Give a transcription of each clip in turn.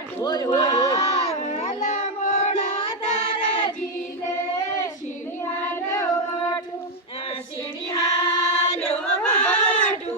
ઓય ઓય ઓય મોડા દરજીને શીણી હાલો બાટુ શીણી હાલો બાટુ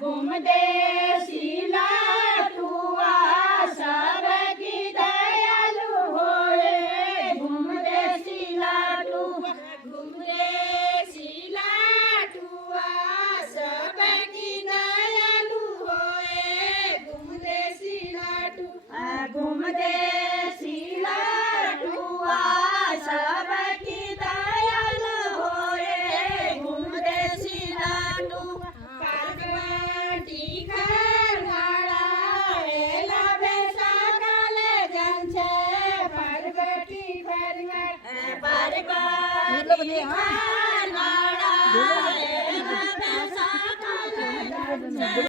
घुमदेसी लाटुआ सबकी दयालु होए घुमदेसी लाटुआ सबकी दयालु होए घुमदेसी लाटुआ सबकी दयालु होए घुमदेसी लाटुआ